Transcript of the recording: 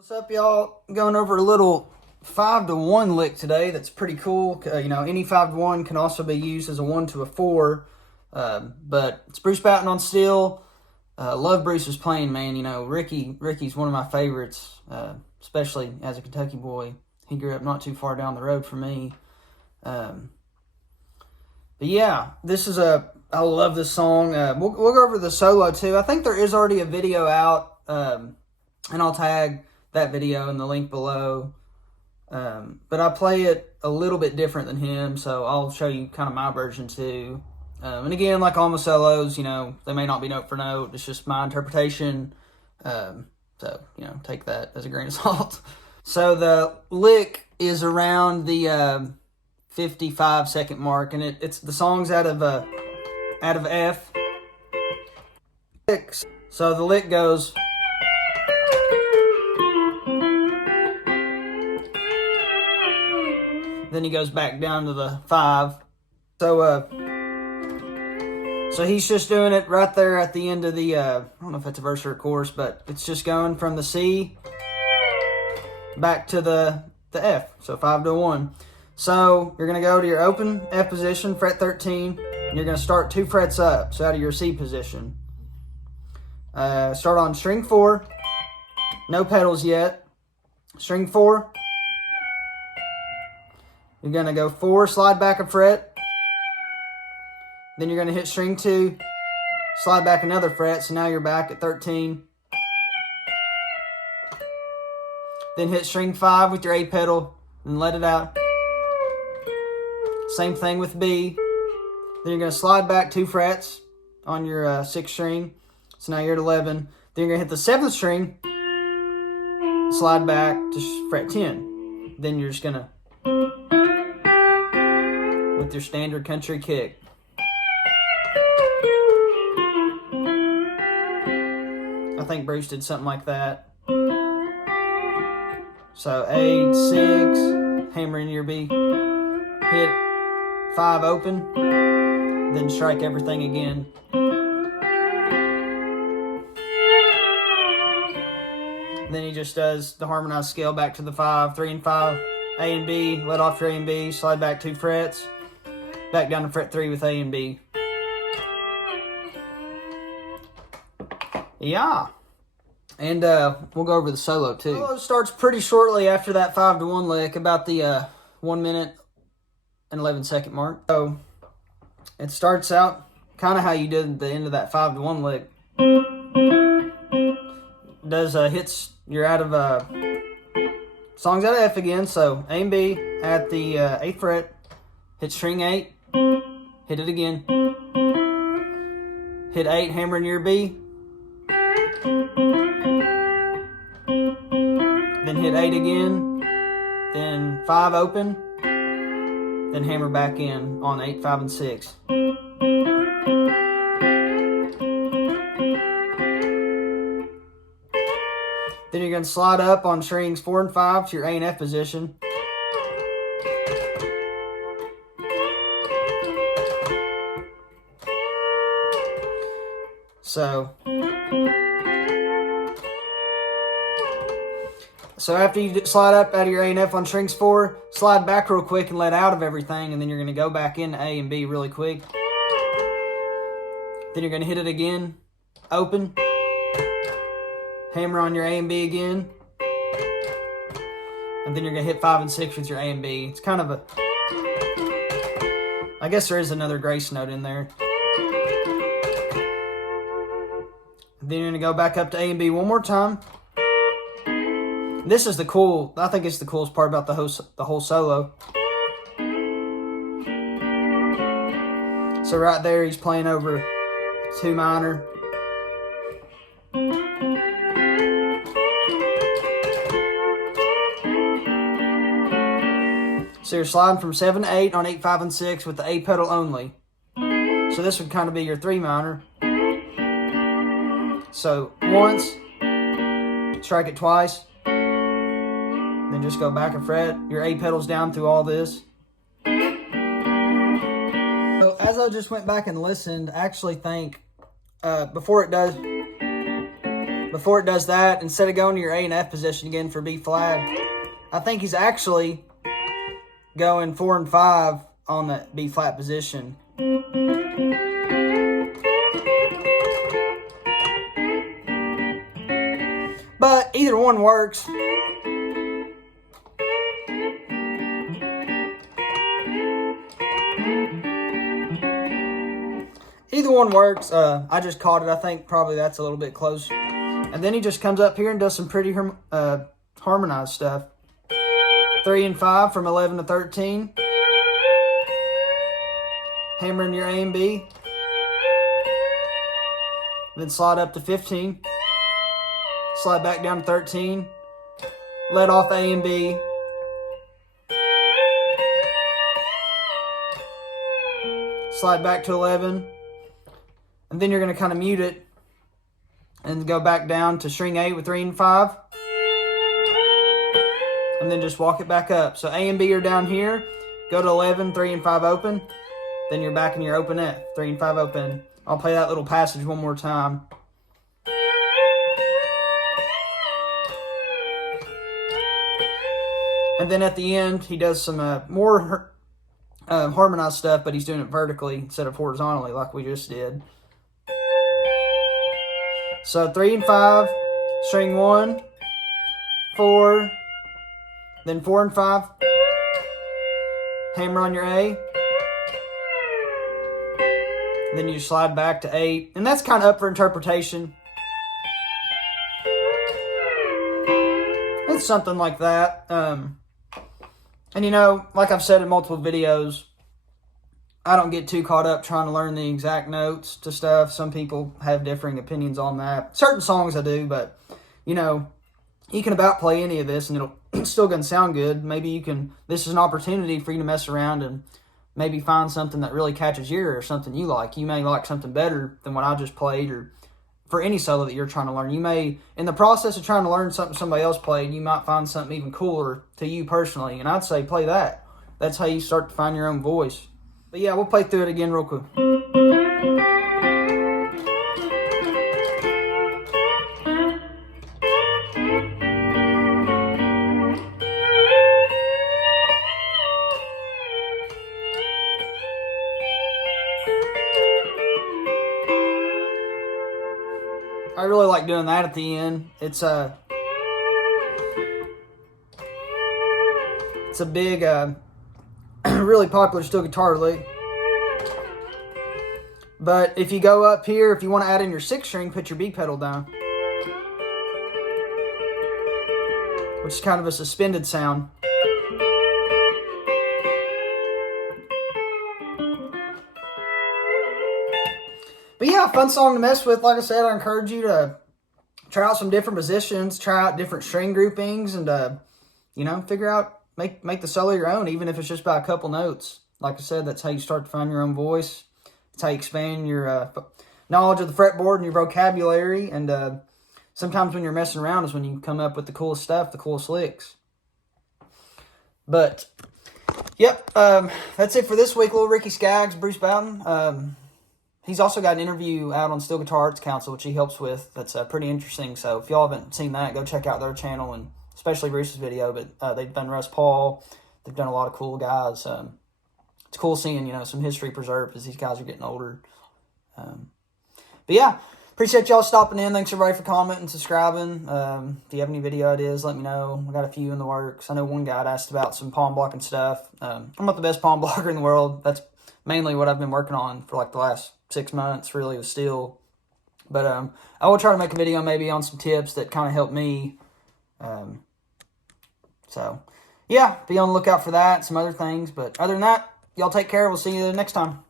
What's up, y'all? Going over a little 5-to-1 lick today that's pretty cool. Any 5-to-1 can also be used as a 1-to-4. But it's Bruce Bouton on steel. Love Bruce's playing, man. Ricky's one of my favorites, especially as a Kentucky boy. He grew up not too far down the road from me. But yeah, I love this song. We'll go over the solo too. I think there is already a video out, and I'll tag that video in the link below. But I play it a little bit different than him, so I'll show you kind of my version too. And again, like all my solos, they may not be note for note. It's just my interpretation. So, take that as a grain of salt. So the lick is around the 55-second mark, and it's the song's out of F. So the lick goes. Then he goes back down to the 5. So he's just doing it right there at the end of the, I don't know if it's a verse or a chorus, but it's just going from the C back to the F. So 5-to-1. So you're going to go to your open F position, fret 13, and you're going to start 2 frets up, so out of your C position. Start on string 4, no pedals yet. String 4. You're going to go 4, slide back a fret. Then you're going to hit string 2, slide back another fret, so now you're back at 13. Then hit string 5 with your A pedal and let it out. Same thing with B. Then you're going to slide back 2 frets on your 6th string, so now you're at 11. Then you're going to hit the 7th string, slide back to fret 10. Then you're just going to with your standard country kick. I think Bruce did something like that. So A, 6, hammer into your B, hit 5 open, then strike everything again. Then he just does the harmonized scale back to the 5, 3 and 5, A and B, let off your A and B, slide back 2 frets, back down to fret 3 with A and B. Yeah. And we'll go over the solo too. The solo starts pretty shortly after that 5-to-1 lick, about the 1 minute and 11-second mark. So it starts out kind of how you did at the end of that 5-to-1 lick. Does hits, you're out of songs out of F again, so A and B at the 8th fret, hit string 8, hit it again, hit 8, hammer in your B, then hit 8 again, then 5 open, then hammer back in on 8, 5, and 6. Then you're going to slide up on strings 4 and 5 to your A and F position. So after you slide up out of your A and F on strings 4, slide back real quick and let out of everything, and then you're going to go back into A and B really quick. Then you're going to hit it again, open, hammer on your A and B again, and then you're going to hit 5 and 6 with your A and B. It's kind of a, I guess there is another grace note in there. Then you're going to go back up to A and B one more time. This is I think it's the coolest part about the whole solo. So right there, he's playing over 2 minor. So you're sliding from 7 to 8 on 8, 5, and 6 with the A pedal only. So this would kind of be your 3 minor. So once, strike it twice, then just go back a fret. Your A pedal's down through all this. So as I just went back and listened, I actually think before it does, before it does that, instead of going to your A and F position again for B flat, I think he's actually going 4 and 5 on that B flat position. But either one works. Either one works. I just caught it. I think probably that's a little bit close. And then he just comes up here and does some pretty harmonized stuff. 3 and 5 from 11 to 13. Hammering your A and B. Then slide up to 15. Slide back down to 13. Let off A and B. Slide back to 11. And then you're going to kind of mute it and go back down to string 8 with 3 and 5. And then just walk it back up. So A and B are down here. Go to 11, 3 and 5 open. Then you're back in your open F, 3 and 5 open. I'll play that little passage one more time. And then at the end, he does some more harmonized stuff, but he's doing it vertically instead of horizontally like we just did. So 3 and 5, string 1, 4, then 4 and 5, hammer on your A, then you slide back to 8, and that's kind of up for interpretation. It's something like that. And you know, like I've said in multiple videos, I don't get too caught up trying to learn the exact notes to stuff. Some people have differing opinions on that. Certain songs I do, but, you know, you can about play any of this and it's still going to sound good. Maybe this is an opportunity for you to mess around and maybe find something that really catches your ear or something you like. You may like something better than what I just played, or for any solo that you're trying to learn. You may, in the process of trying to learn something somebody else played, you might find something even cooler to you personally. And I'd say play that. That's how you start to find your own voice. But yeah, we'll play through it again real quick. I really like doing that at the end. It's a big, really popular steel guitar lick. But if you go up here, if you want to add in your 6th string, put your B pedal down, which is kind of a suspended sound. But yeah, fun song to mess with. Like I said, I encourage you to try out some different positions, try out different string groupings, and you know, figure out, make the solo your own, even if it's just by a couple notes. Like I said, that's how you start to find your own voice. It's how you expand your knowledge of the fretboard and your vocabulary. And sometimes when you're messing around is when you come up with the coolest stuff, the coolest licks. But yep, that's it for this week. Little Ricky Skaggs, Bruce Bouton. He's also got an interview out on Steel Guitar Arts Council, which he helps with. That's pretty interesting. So if y'all haven't seen that, go check out their channel, and especially Bruce's video. But they've done Russ Paul. They've done a lot of cool guys. It's cool seeing, you know, some history preserved as these guys are getting older. But yeah, appreciate y'all stopping in. Thanks everybody for commenting and subscribing. If you have any video ideas, let me know. I got a few in the works. I know one guy asked about some palm blocking stuff. I'm not the best palm blocker in the world. That's mainly what I've been working on for like the last 6 months, really, with steel. But I will try to make a video maybe on some tips that kind of help me. So yeah, be on the lookout for that, some other things. But other than that, y'all take care. We'll see you next time.